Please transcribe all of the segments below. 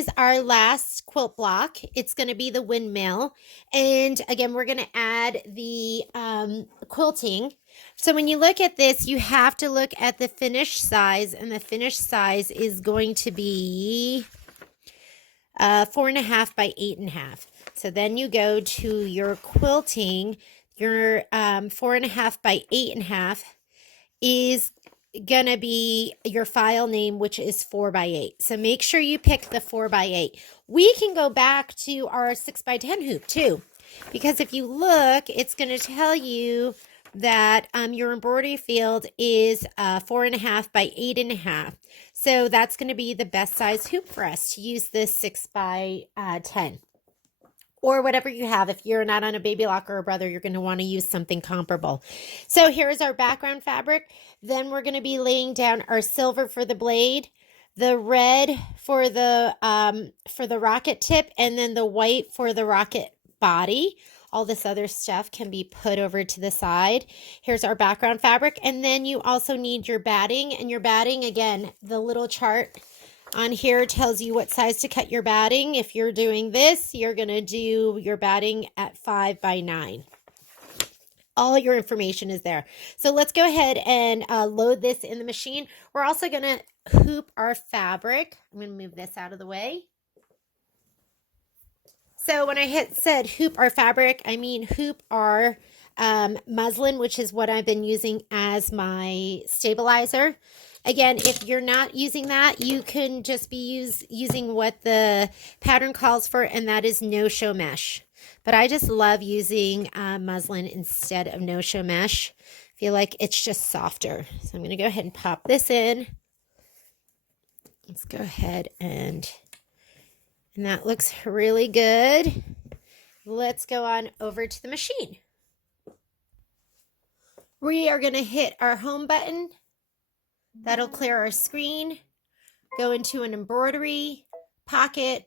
is our last quilt block. It's going to be the windmill. And again, we're going to add the quilting. So when you look at this, you have to look at the finished size, and the finished size is going to be 4.5 by 8.5. So then you go to your quilting. Your 4.5 by 8.5 is gonna be your file name, which is 4 by 8. So make sure you pick the 4 by 8. We can go back to our 6 by 10 hoop too, because if you look, it's going to tell you that your embroidery field is 4.5 by 8.5. So that's going to be the best size hoop for us to use this 6 by 10. Or whatever you have. If you're not on a baby lock or a brother, you're going to want to use something comparable. So here's our background fabric. Then we're going to be laying down our silver for the blade, the red for the rocket tip, and then the white for the rocket body. All this other stuff can be put over to the side. Here's our background fabric. And then you also need your batting. And your batting, again, the little chart on here tells you what size to cut your batting. If you're doing this, you're going to do your batting at 5 by 9. All your information is there. So let's go ahead and load this in the machine. We're also going to hoop our fabric. I'm going to move this out of the way. So when I said hoop our fabric, I mean hoop our muslin, which is what I've been using as my stabilizer. Again, if you're not using that, you can just be using what the pattern calls for, and that is no-show mesh. But I just love using muslin instead of no-show mesh. I feel like it's just softer. So I'm going to go ahead and pop this in. Let's go ahead and that looks really good. Let's go on over to the machine. We are going to hit our home button. That'll clear our screen, go into an embroidery, pocket,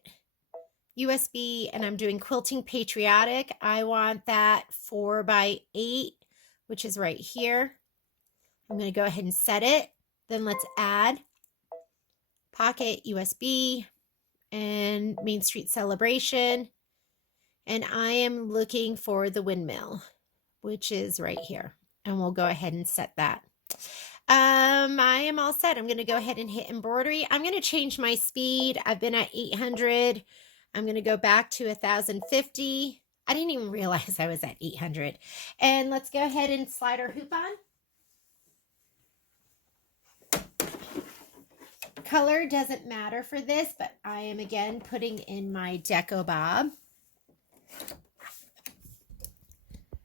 USB, and I'm doing Quilting Patriotic. I want that 4 by 8, which is right here. I'm going to go ahead and set it. Then let's add pocket, USB, and Main Street Celebration. And I am looking for the windmill, which is right here. And we'll go ahead and set that. I am all set. I'm going to go ahead and hit embroidery. I'm going to change my speed. I've been at 800. I'm going to go back to 1050. I didn't even realize I was at 800. And let's go ahead and slide our hoop on. Color doesn't matter for this, but I am again putting in my Deco Bob.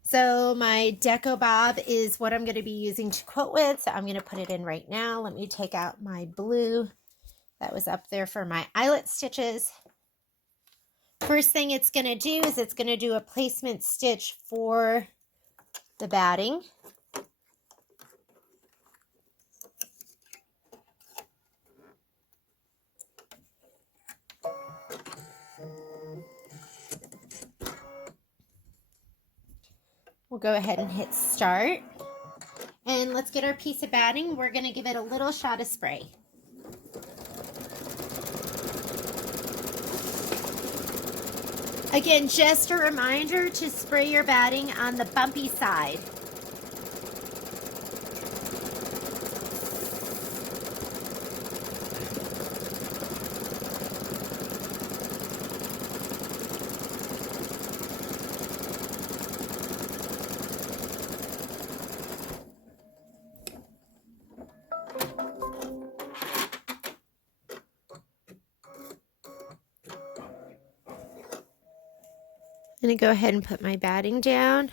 So my Deco Bob is what I'm going to be using to quilt with. So I'm going to put it in right now. Let me take out my blue that was up there for my eyelet stitches. First thing it's going to do is it's going to do a placement stitch for the batting. We'll go ahead and hit start. And let's get our piece of batting. We're going to give it a little shot of spray. Again, just a reminder to spray your batting on the bumpy side. I'm going to go ahead and put my batting down,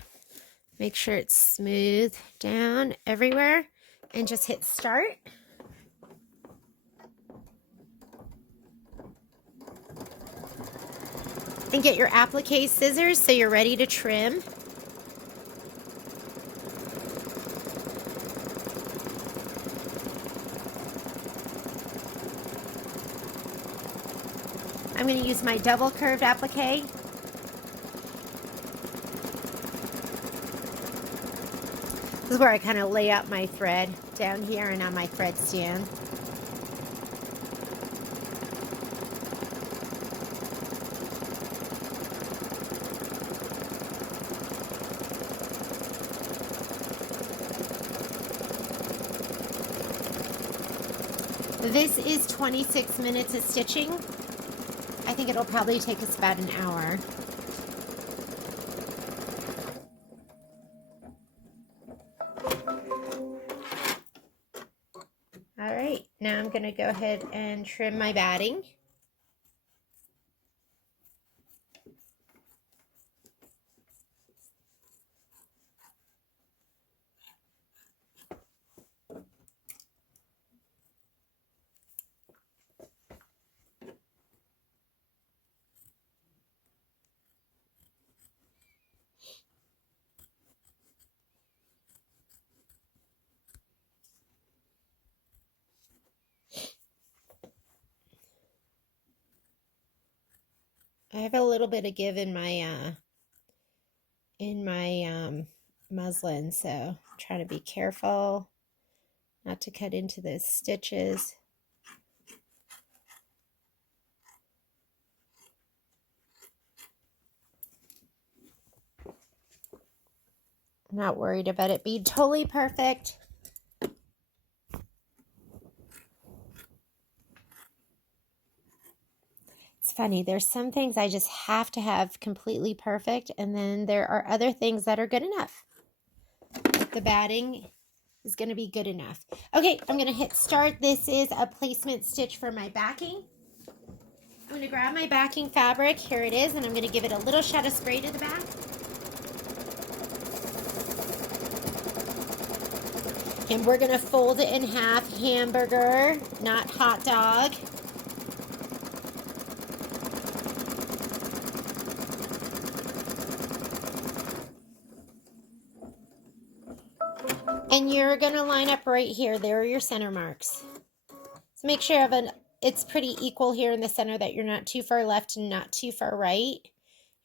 make sure it's smooth down everywhere, and just hit start. And get your applique scissors so you're ready to trim. I'm going to use my double curved applique. This is where I kind of lay out my thread down here and on my thread stand. This is 26 minutes of stitching. I think it'll probably take us about an hour. All right, now I'm gonna go ahead and trim my batting. I have a little bit of give in my muslin, so I'm trying to be careful not to cut into those stitches. I'm not worried about it being totally perfect. It's funny, there's some things I just have to have completely perfect, and then there are other things that are good enough. The batting is going to be good enough. Okay, I'm going to hit start. This is a placement stitch for my backing. I'm going to grab my backing fabric. Here it is, and I'm going to give it a little shot of spray to the back. And we're going to fold it in half, hamburger, not hot dog. And you're going to line up right here. There are your center marks. So make sure it's pretty equal here in the center, that you're not too far left and not too far right.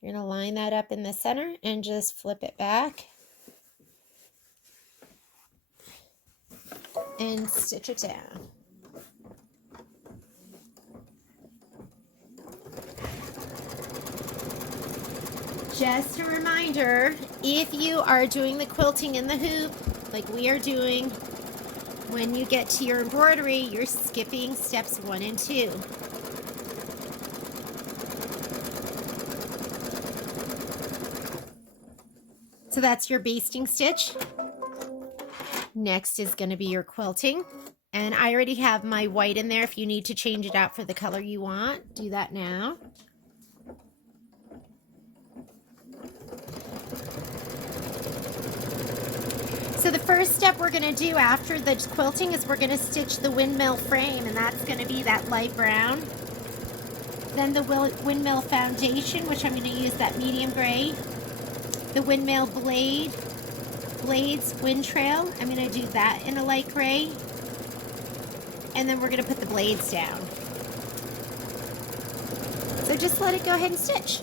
You're going to line that up in the center and just flip it back. And stitch it down. Just a reminder, if you are doing the quilting in the hoop, like we are doing, when you get to your embroidery, you're skipping steps 1 and 2. So that's your basting stitch. Next is going to be your quilting. And I already have my white in there. If you need to change it out for the color you want, do that now. So the first step we're going to do after the quilting is we're going to stitch the windmill frame, and that's going to be that light brown. Then the windmill foundation, which I'm going to use that medium gray. The windmill blades, wind trail, I'm going to do that in a light gray. And then we're going to put the blades down. So just let it go ahead and stitch.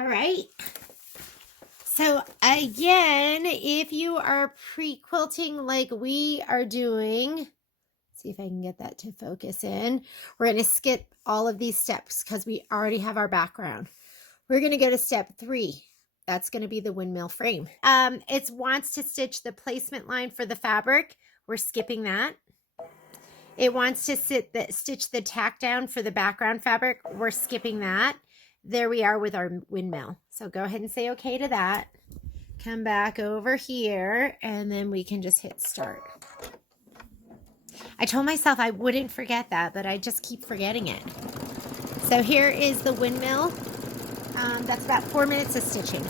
All right. So again, if you are pre-quilting like we are doing, see if I can get that to focus in. We're going to skip all of these steps because we already have our background. We're going to go to step 3. That's going to be the windmill frame. It wants to stitch the placement line for the fabric. We're skipping that. It wants to stitch the tack down for the background fabric. We're skipping that. There we are with our windmill. So go ahead and say okay to that. Come back over here and then we can just hit start. I told myself I wouldn't forget that, but I just keep forgetting it. So here is the windmill. That's about 4 minutes of stitching.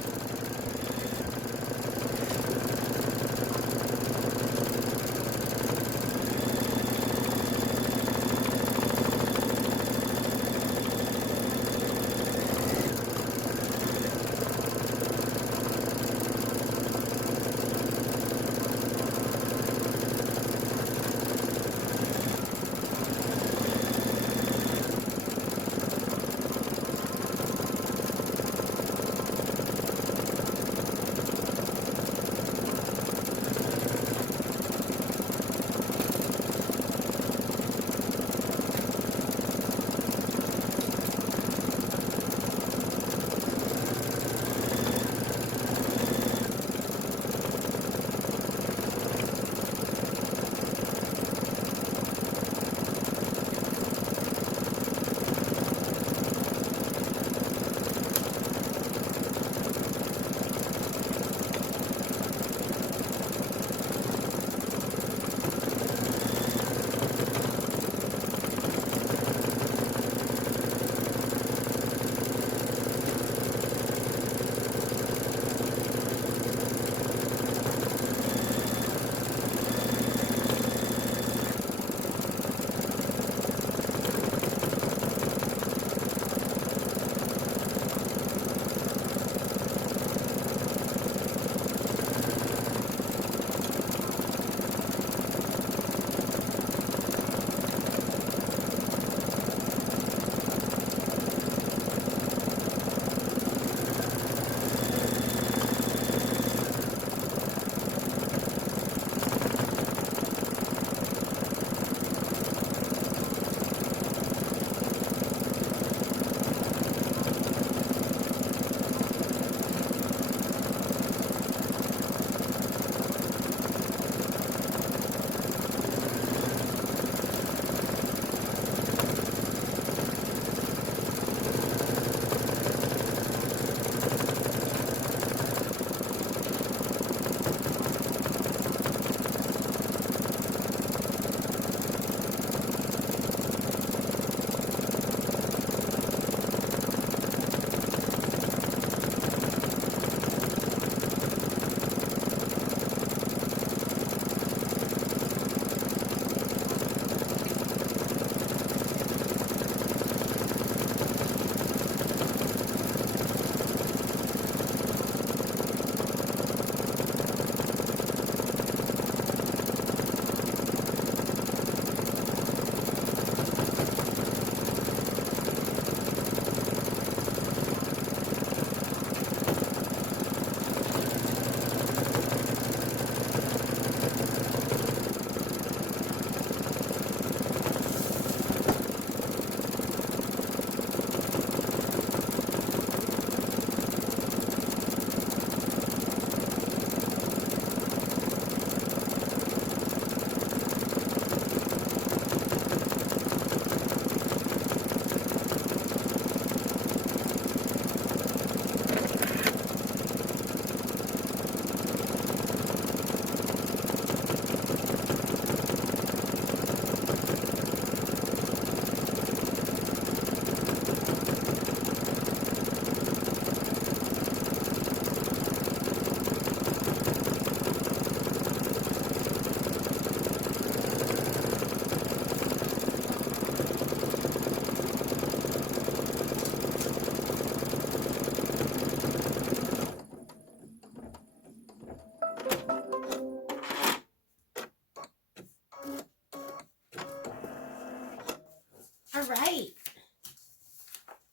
All right.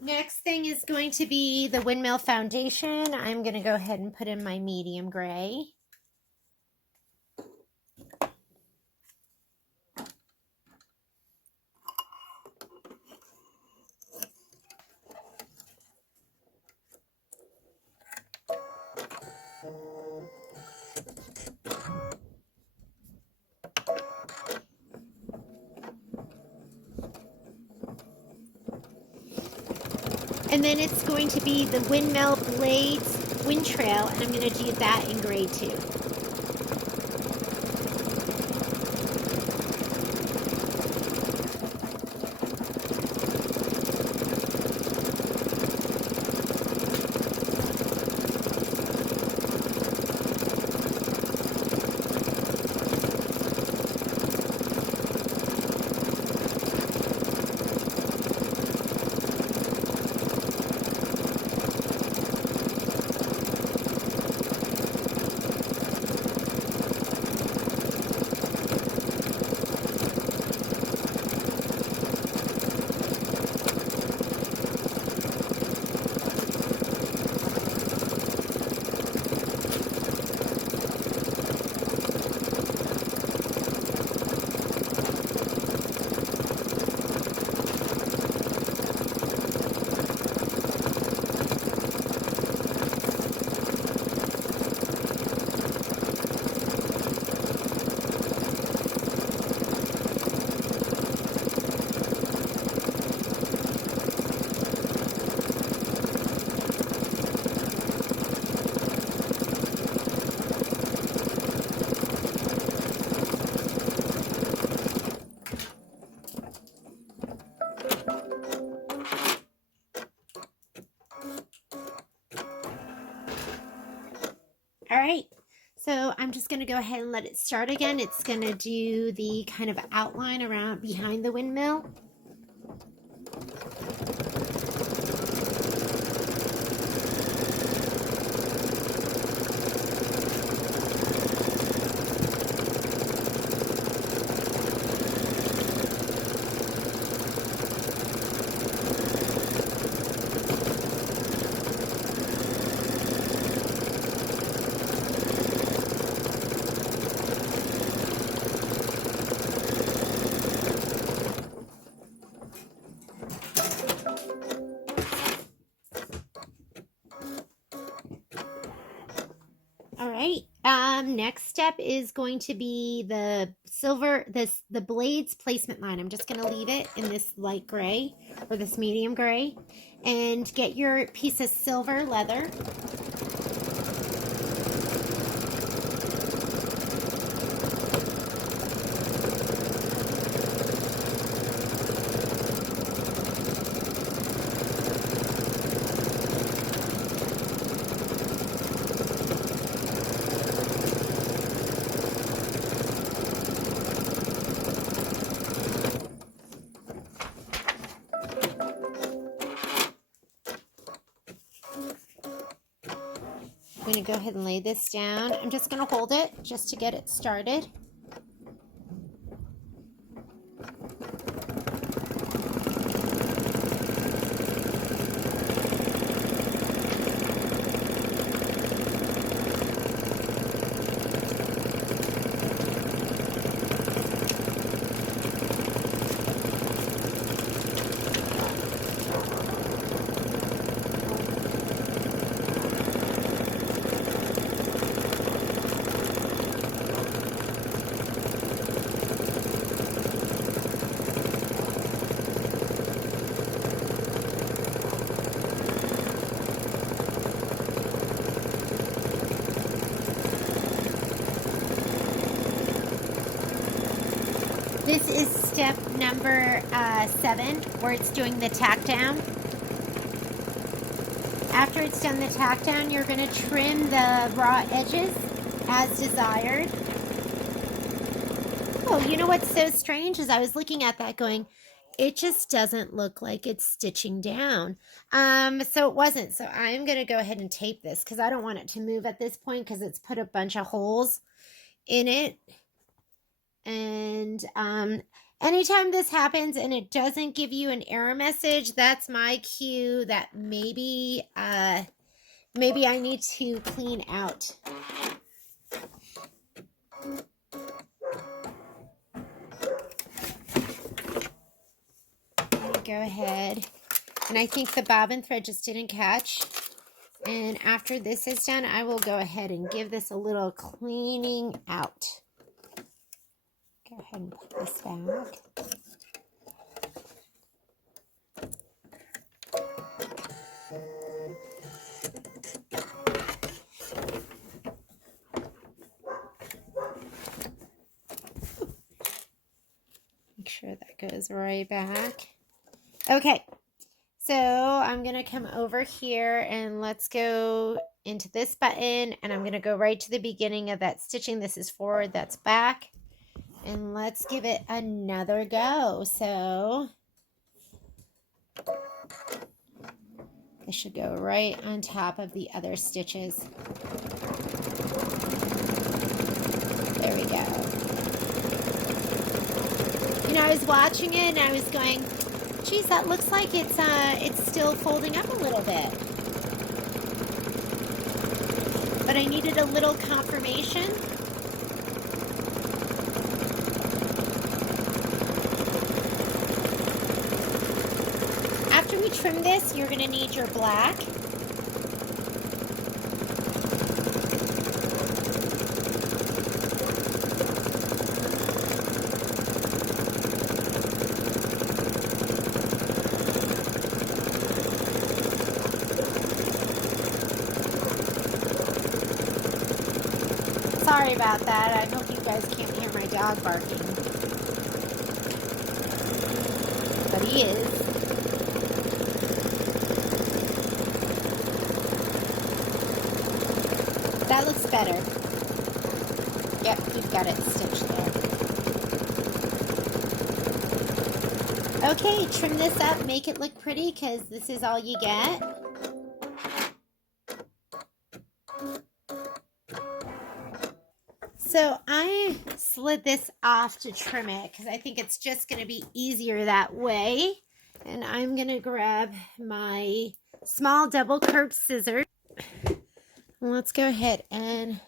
Next thing is going to be the Windmill foundation. I'm going to go ahead and put in my medium gray. And then it's going to be the Windmill Blades Wind Trail, and I'm going to do that in gray too. All right, so I'm just going to go ahead and let it start again. It's going to do the kind of outline around behind the windmill. All right. Next step is going to be the the blades placement line. I'm just going to leave it in this light gray or this medium gray, and get your piece of silver leather. I'm going to go ahead and lay this down. I'm just going to hold it just to get it started. This is step number 7, where it's doing the tack down. After it's done the tack down, you're going to trim the raw edges as desired. Oh, you know what's so strange is I was looking at that going, it just doesn't look like it's stitching down. So it wasn't. So I'm going to go ahead and tape this because I don't want it to move at this point because it's put a bunch of holes in it. And Anytime this happens and it doesn't give you an error message, that's my cue that maybe I need to clean out. Go ahead. And I think the bobbin thread just didn't catch. And after this is done, I will go ahead and give this a little cleaning out. Go ahead and put this back. Make sure that goes right back. Okay, so I'm going to come over here and let's go into this button, and I'm going to go right to the beginning of that stitching. This is forward, that's back. And let's give it another go. So this should go right on top of the other stitches. There we go. You know, I was watching it and I was going, geez, that looks like it's still folding up a little bit. But I needed a little confirmation. After we trim this, you're going to need your black. Sorry about that. I hope you guys can't hear my dog barking. But he is. That looks better. Yep, you've got it stitched there. Okay, trim this up, make it look pretty because this is all you get. So I slid this off to trim it because I think it's just going to be easier that way. And I'm going to grab my small double curved scissors. Let's go ahead and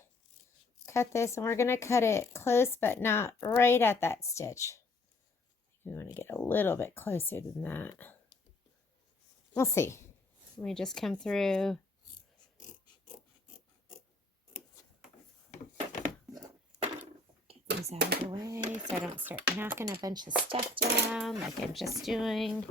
cut this, and we're going to cut it close but not right at that stitch. We want to get a little bit closer than that. We'll see. Let me just come through. Get these out of the way so I don't start knocking a bunch of stuff down like I'm just doing.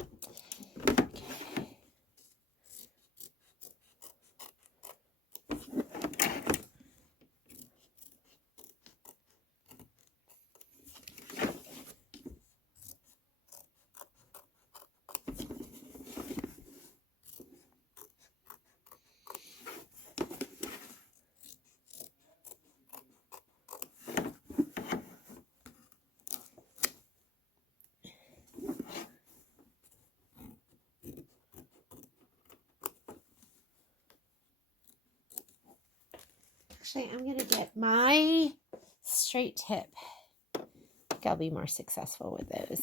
Actually, I'm going to get my straight tip. I think I'll be more successful with those.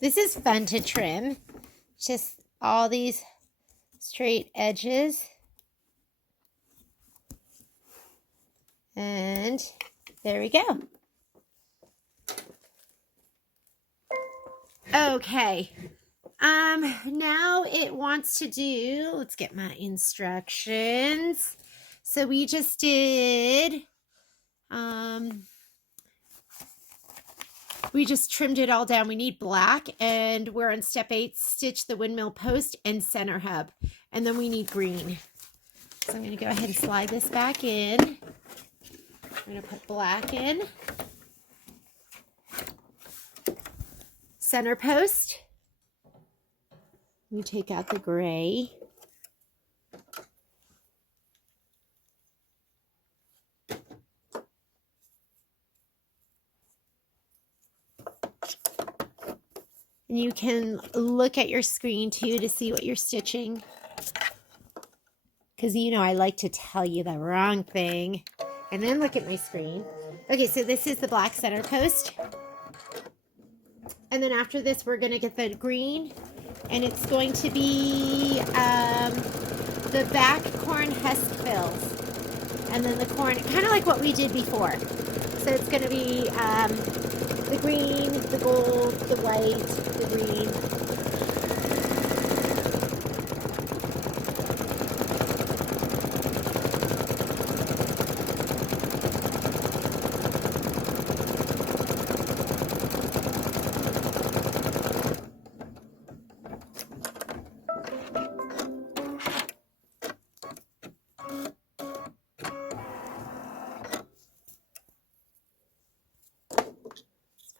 This is fun to trim. Just all these straight edges. And there we go. Okay. Now it wants to do, let's get my instructions. So we just did, we just trimmed it all down. We need black, and we're on step 8, stitch the windmill post and center hub. And then we need green. So I'm going to go ahead and slide this back in. I'm going to put black in. Center post. You take out the gray. And you can look at your screen too to see what you're stitching. Because you know I like to tell you the wrong thing. And then look at my screen. Okay, so this is the black center post. And then after this, we're going to get the green. And it's going to be the back corn husk fills. And then the corn, kind of like what we did before. So it's going to be the green, the gold, the white, the green.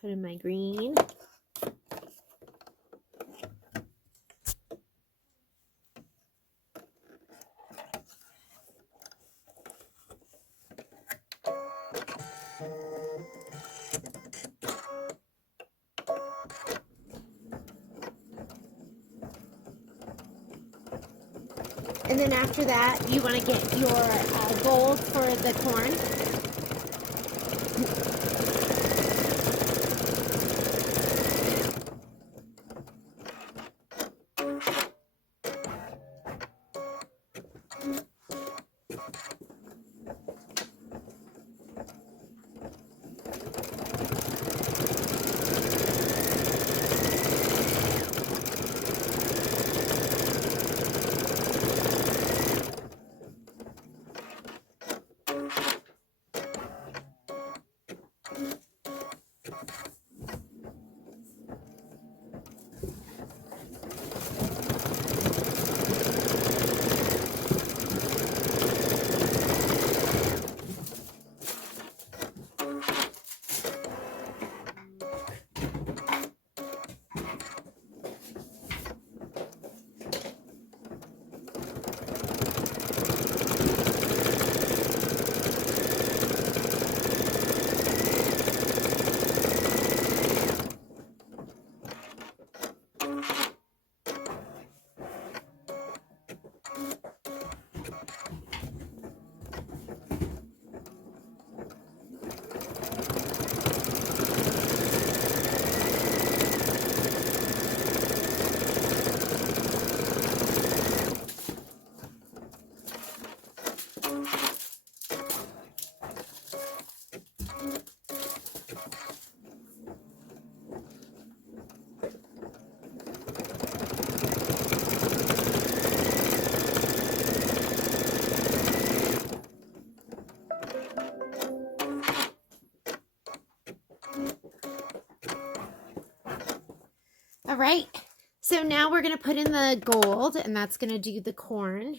Put in my green. And then after that, you want to get your gold for the corn. All right, so now we're going to put in the gold, and that's going to do the corn.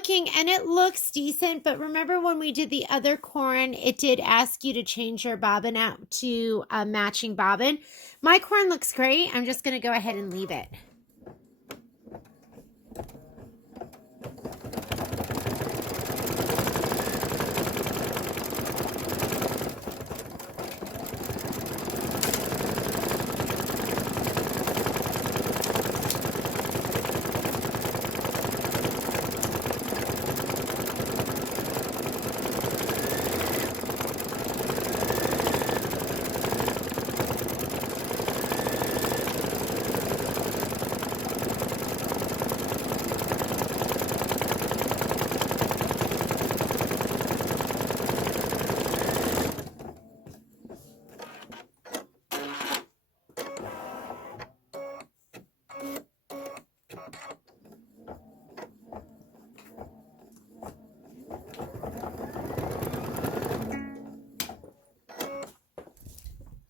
looking and it looks decent, but remember when we did the other corn, it did ask you to change your bobbin out to a matching bobbin. My corn looks great. I'm just going to go ahead and leave it.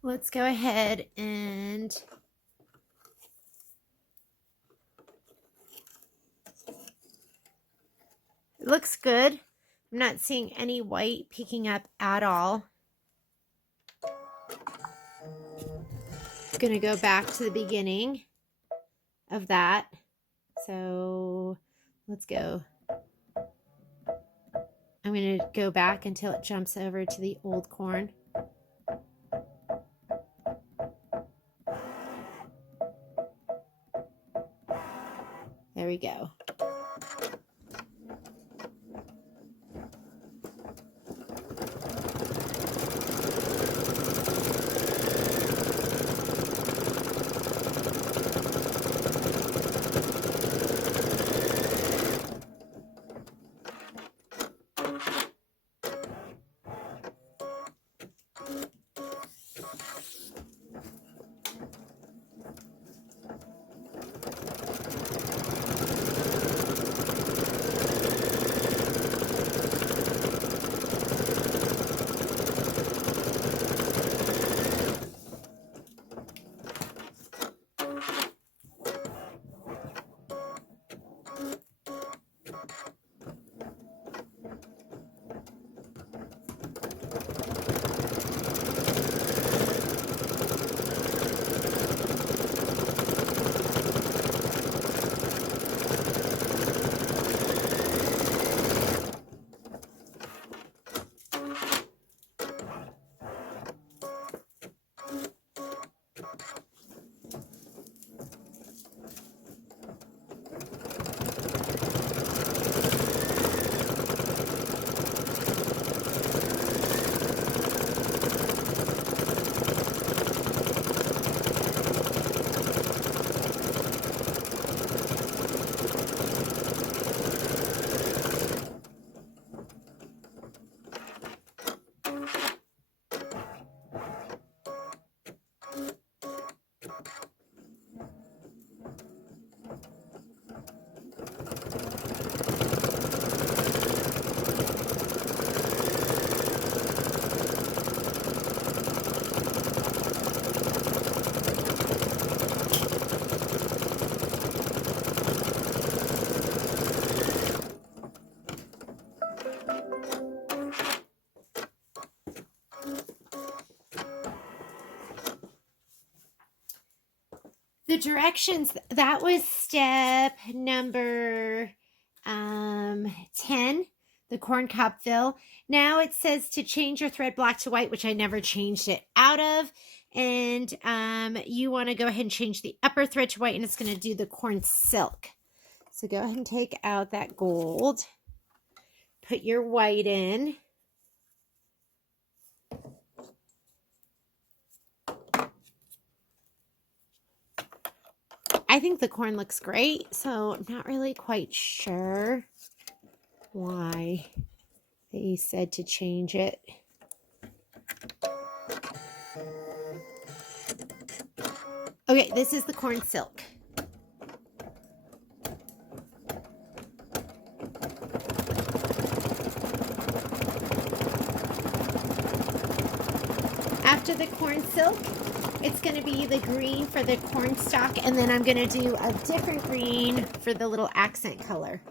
Let's go ahead and it looks good. I'm not seeing any white peeking up at all. I'm going to go back to the beginning of that. So let's go. I'm going to go back until it jumps over to the old corn. There we go. The directions, that was step number 10, the corn cob fill. Now it says to change your thread black to white, which I never changed it out of. And you want to go ahead and change the upper thread to white, and it's going to do the corn silk. So go ahead and take out that gold. Put your white in. I think the corn looks great, so I'm not really quite sure why they said to change it. Okay, this is the corn silk. After the corn silk, it's going to be the green for the corn stalk, and then I'm going to do a different green for the little accent color.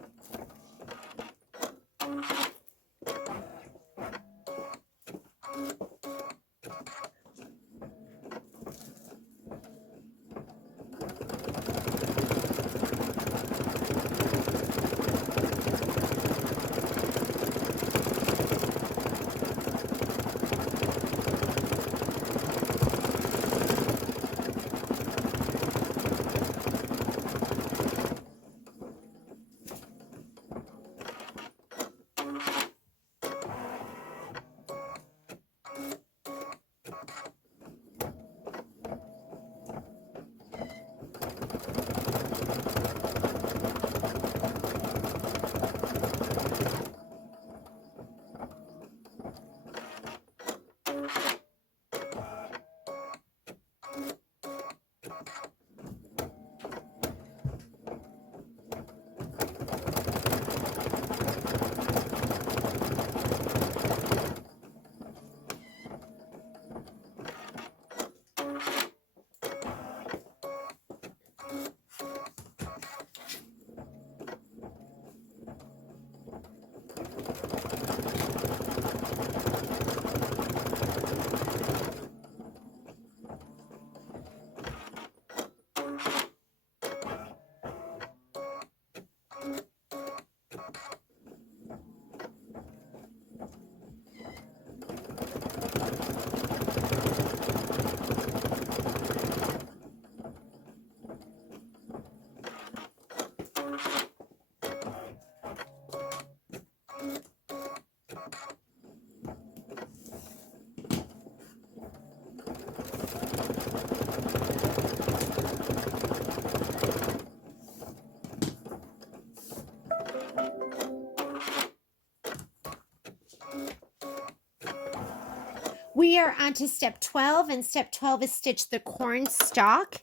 We are on to step 12, and step 12 is stitch the corn stalk.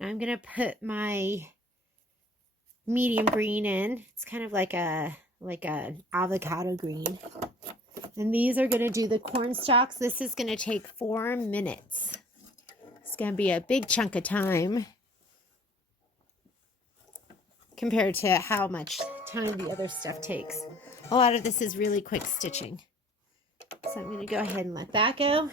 I'm going to put my medium green in. It's kind of like an avocado green. And these are going to do the corn stalks. This is going to take 4 minutes. It's going to be a big chunk of time compared to how much time the other stuff takes. A lot of this is really quick stitching. So I'm going to go ahead and let that go.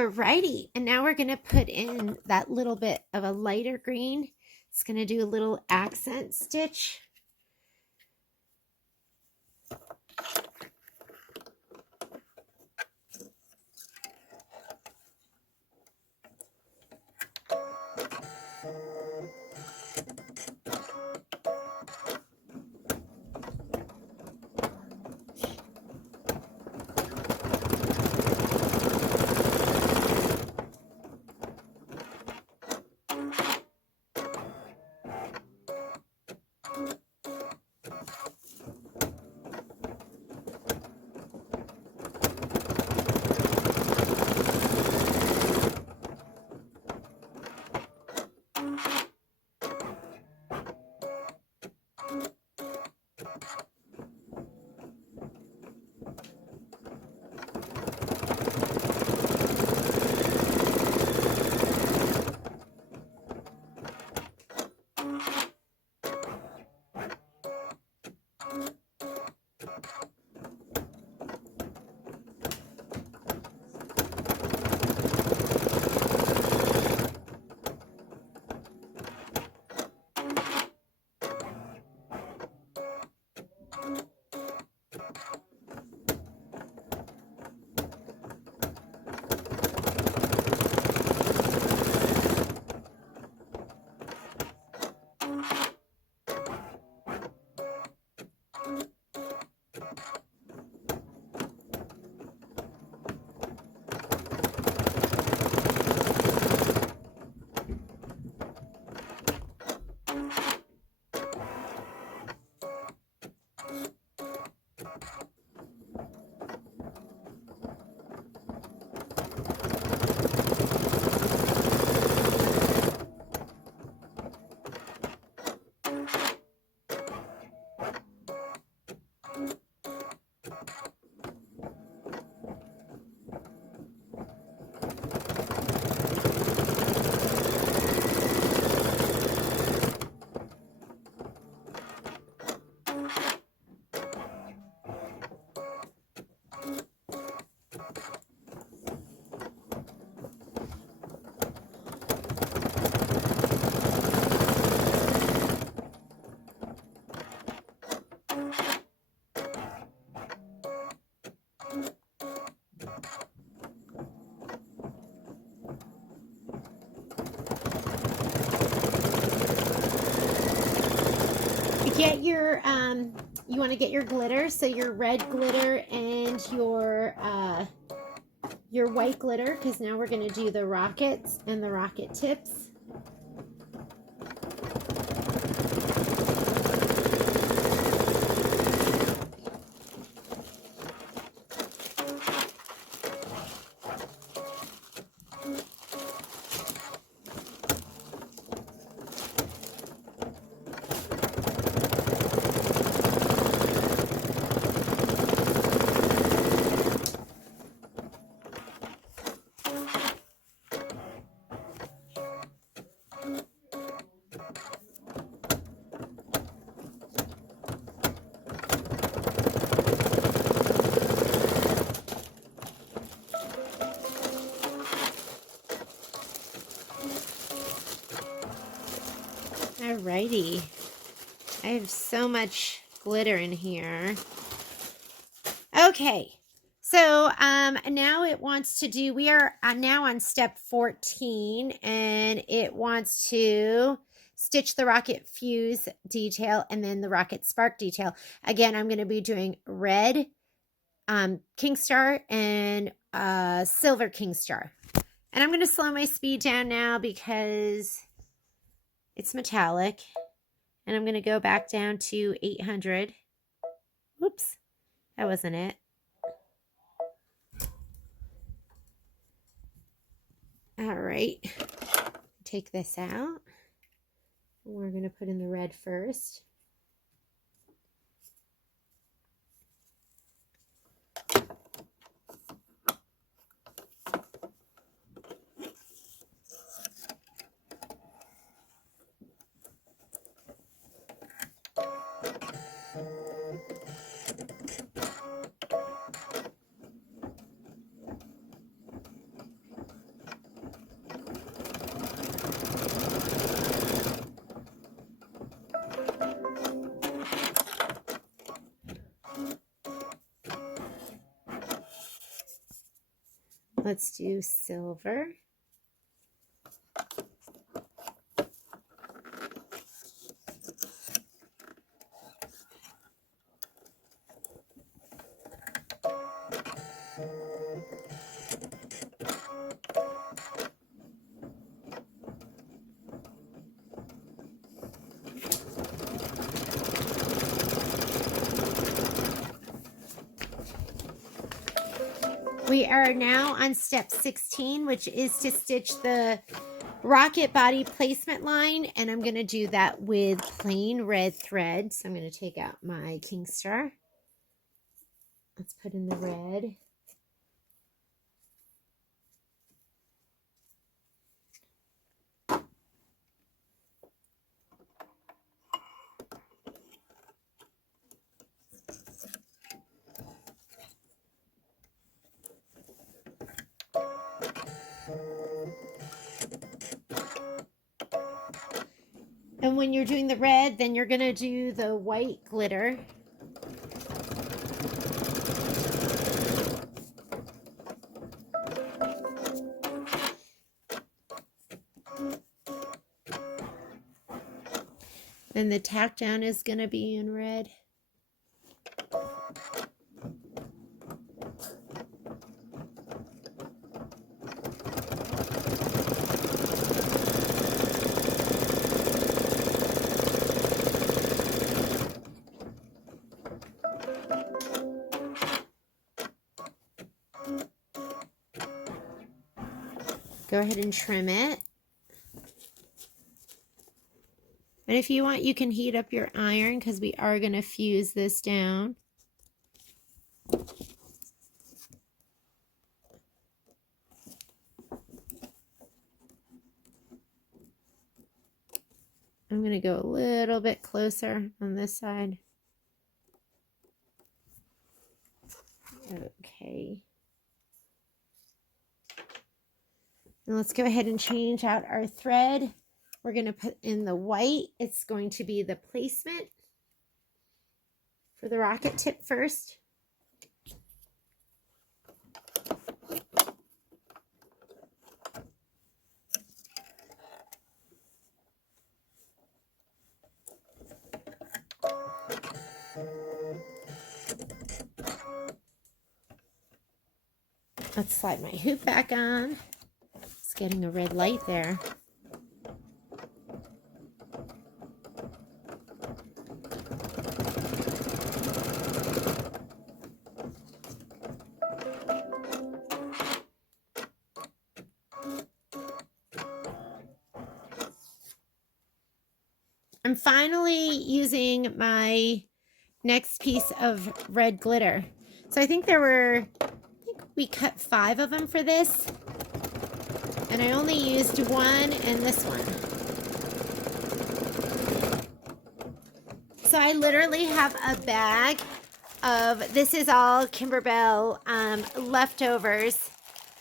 Alrighty, and now we're gonna put in that little bit of a lighter green. It's gonna do a little accent stitch. Get your you want to get your glitter, so your red glitter and your white glitter, because now we're going to do the rockets and the rocket tips. Alrighty, I have so much glitter in here. Okay, so now it wants to do, we are now on step 14, and it wants to stitch the rocket fuse detail and then the rocket spark detail. Again, I'm going to be doing red king star and silver king star. And I'm going to slow my speed down now because it's metallic. And I'm going to go back down to 800. Whoops, that wasn't it. All right, take this out. We're going to put in the red first. Let's do silver. We are now on step 16, which is to stitch the rocket body placement line, and I'm going to do that with plain red thread. So I'm going to take out my King Star. Let's put in the red. And when you're doing the red, then you're going to do the white glitter. Then the tack down is going to be in red. Go ahead and trim it. And if you want, you can heat up your iron because we are going to fuse this down. I'm going to go a little bit closer on this side. Okay. And let's go ahead and change out our thread. We're going to put in the white. It's going to be the placement for the rocket tip first. Let's slide my hoop back on. It's getting a red light there. I'm finally using my next piece of red glitter. So I think we cut 5 of them for this. And I only used one and this one. So I literally have a bag of, this is all Kimberbell leftovers,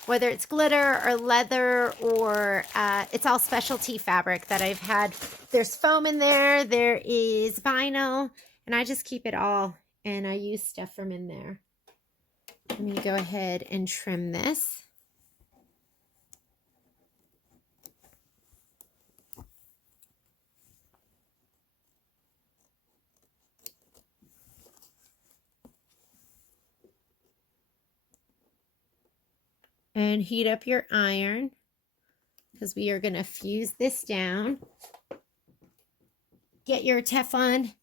whether it's glitter or leather or it's all specialty fabric that I've had. There's foam in there, there is vinyl, and I just keep it all and I use stuff from in there. I'm going to go ahead and trim this. And heat up your iron because we are going to fuse this down. Get your Teflon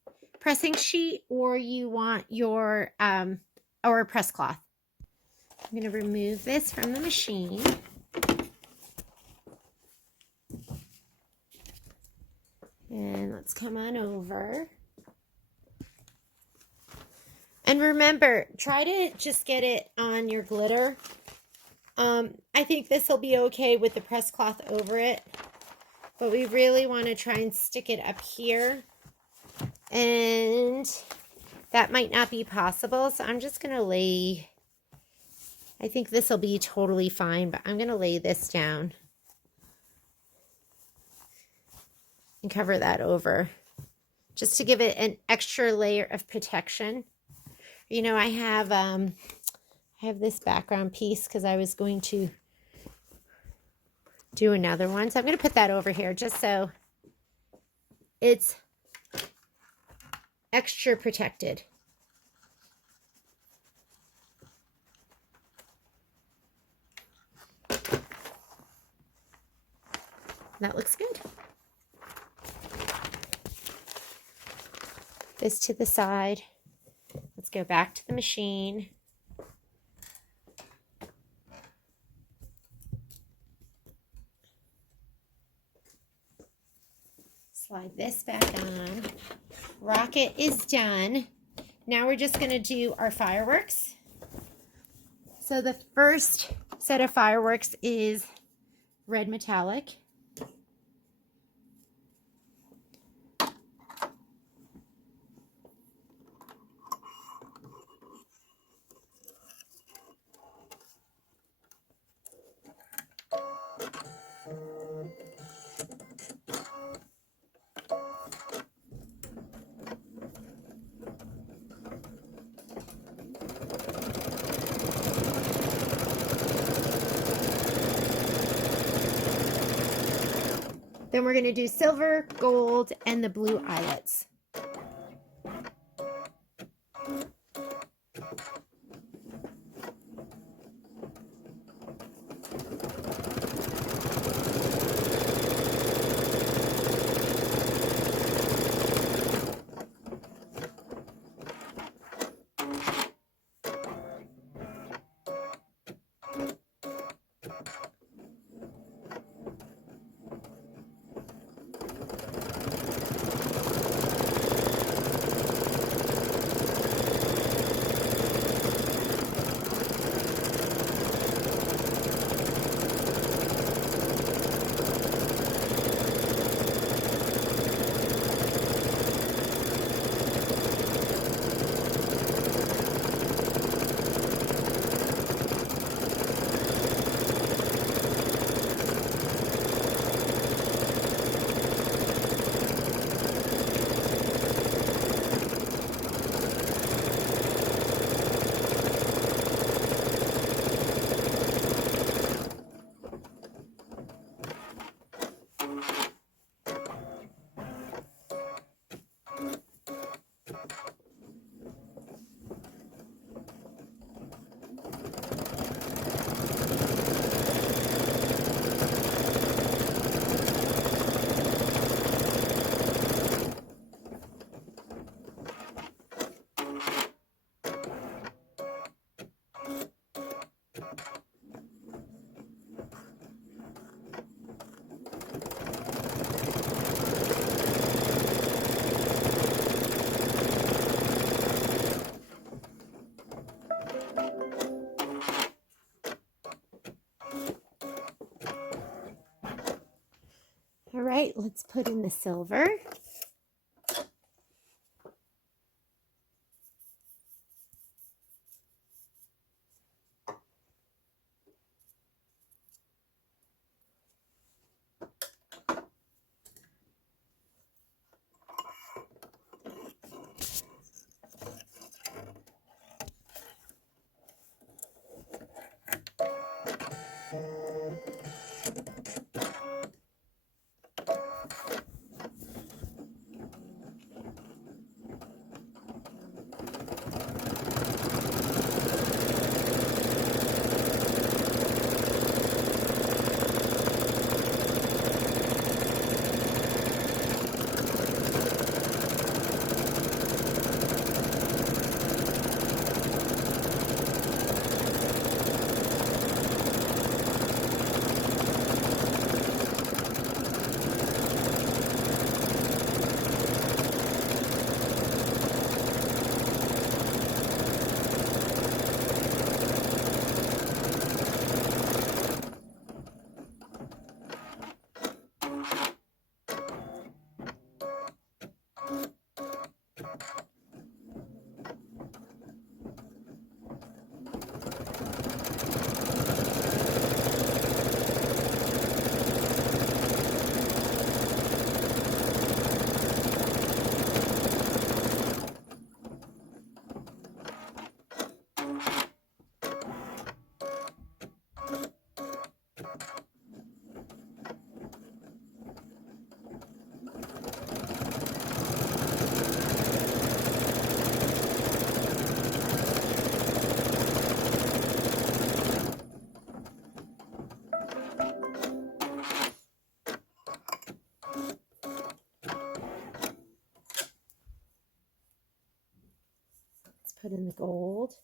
pressing sheet, or you want your or a press cloth. I'm going to remove this from the machine. And let's come on over. And remember, try to just get it on your glitter. I think this will be okay with the press cloth over it, but we really want to try and stick it up here, and that might not be possible, so I'm just going to lay, I think this will be totally fine, but I'm going to lay this down and cover that over just to give it an extra layer of protection. You know, I have I have this background piece because I was going to do another one. So I'm going to put that over here just so it's extra protected. That looks good. This to the side. Let's go back to the machine. Slide this back on. Rocket is done. Now we're just going to do our fireworks. So the first set of fireworks is red metallic. Then we're going to do silver, gold, and the blue eyelets. All right, let's put in the silver. put in the gold.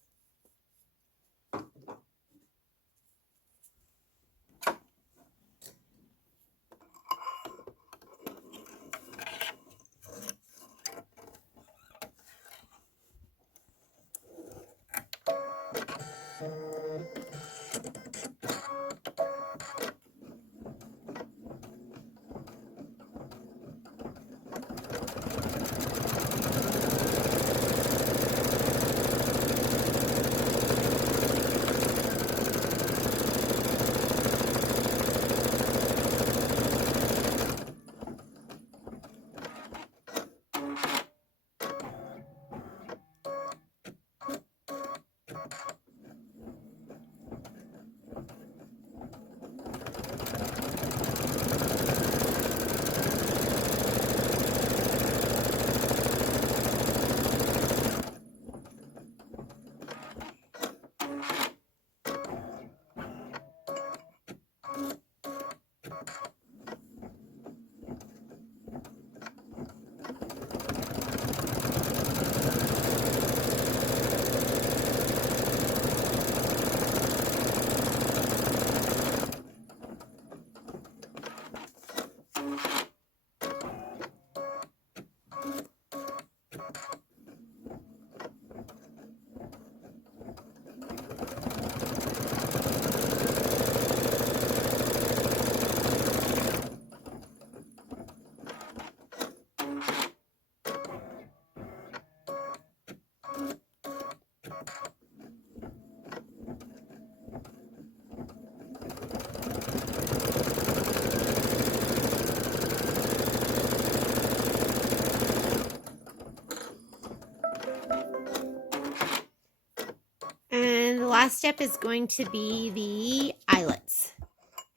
And the last step is going to be the eyelets.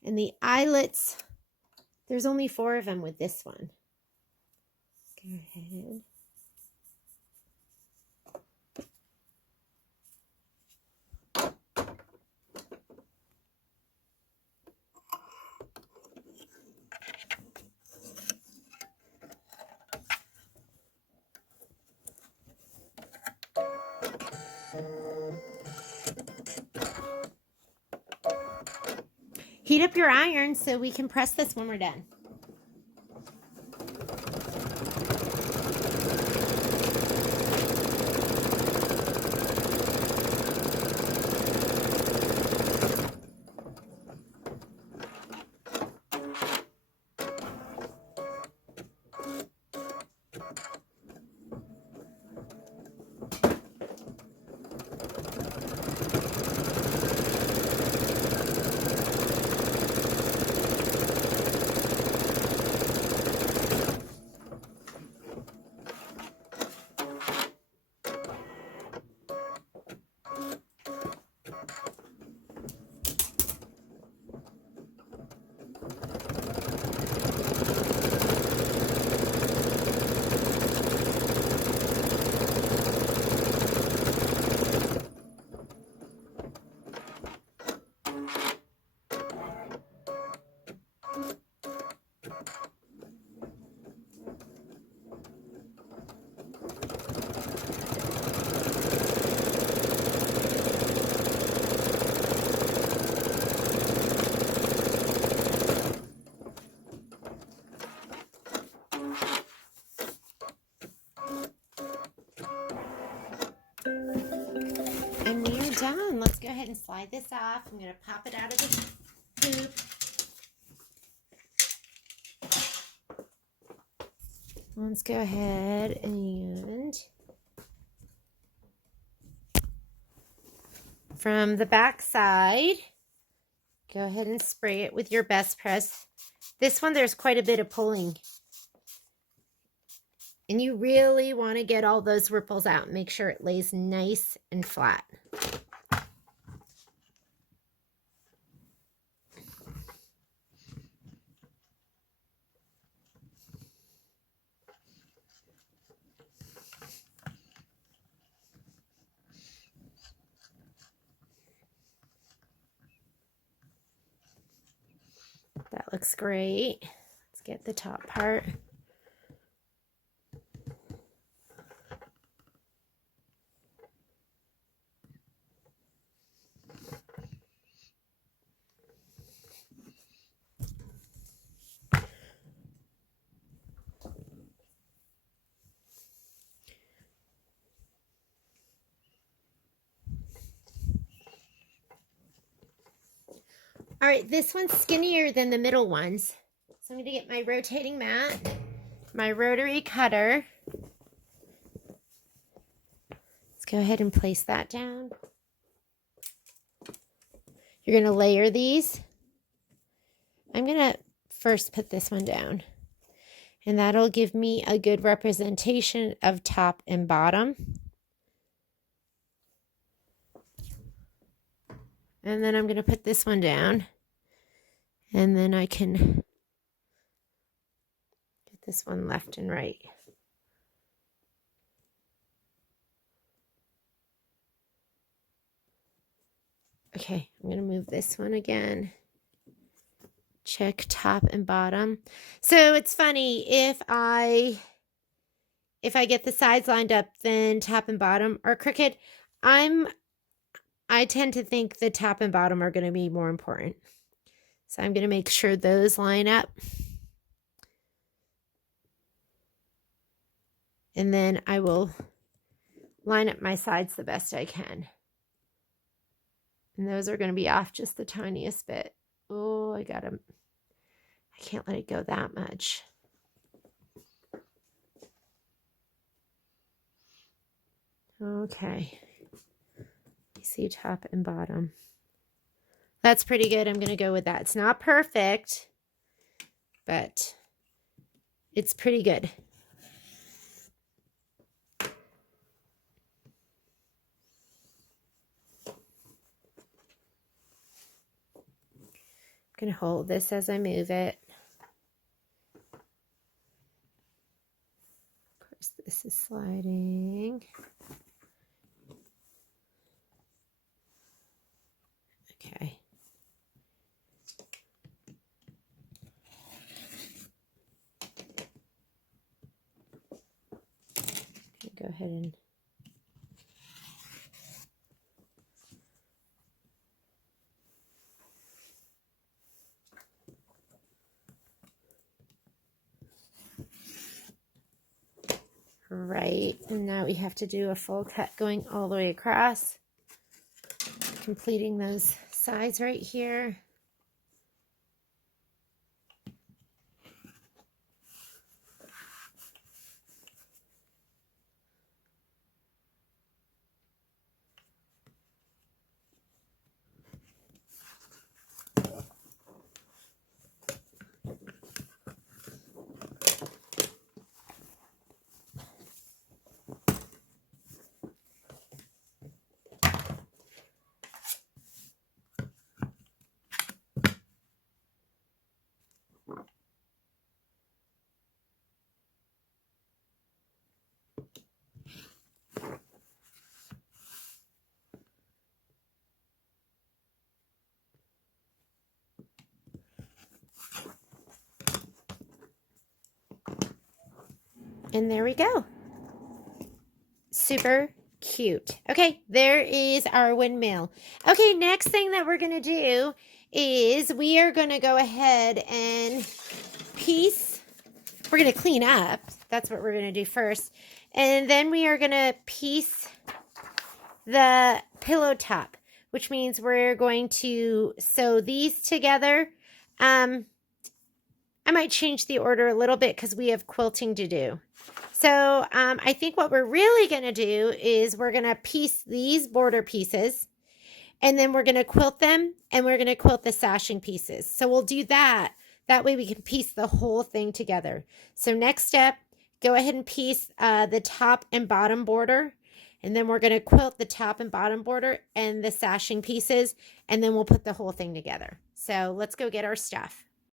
And the eyelets, there's only 4 of them with this one. Go ahead. Heat up your iron so we can press this when we're done. And we are done. Let's go ahead and slide this off. I'm going to pop it out of the hoop. Let's go ahead and from the back side, go ahead and spray it with your best press. This one, there's quite a bit of pulling. And you really want to get all those ripples out. Make sure it lays nice and flat. That looks great. Let's get the top part. All right, this one's skinnier than the middle ones. So I'm going to get my rotating mat, my rotary cutter. Let's go ahead and place that down. You're going to layer these. I'm going to first put this one down. And that'll give me a good representation of top and bottom. And then I'm going to put this one down. And then I can get this one left and right. Okay, I'm going to move this one again. Check top and bottom. So it's funny, if I get the sides lined up, then top and bottom are crooked. I tend to think the top and bottom are going to be more important. So I'm going to make sure those line up. And then I will line up my sides the best I can. And those are going to be off just the tiniest bit. Oh, I can't let it go that much. Okay. You see top and bottom. That's pretty good. I'm going to go with that. It's not perfect, but it's pretty good. I'm going to hold this as I move it. Of course, this is sliding. Okay. Go ahead and right, and now we have to do a full cut going all the way across, completing those sides right here. And there we go. Super cute. Okay, there is our windmill. Okay, next thing that we're going to do is we are going to go ahead and piece. We're going to clean up. That's what we're going to do first. And then we are going to piece the pillow top, which means we're going to sew these together. I might change the order a little bit because we have quilting to do. So I think what we're really going to do is we're going to piece these border pieces, and then we're going to quilt them, and we're going to quilt the sashing pieces. So we'll do that. That way we can piece the whole thing together. So next step, go ahead and piece the top and bottom border, and then we're going to quilt the top and bottom border and the sashing pieces, and then we'll put the whole thing together. So let's go get our stuff.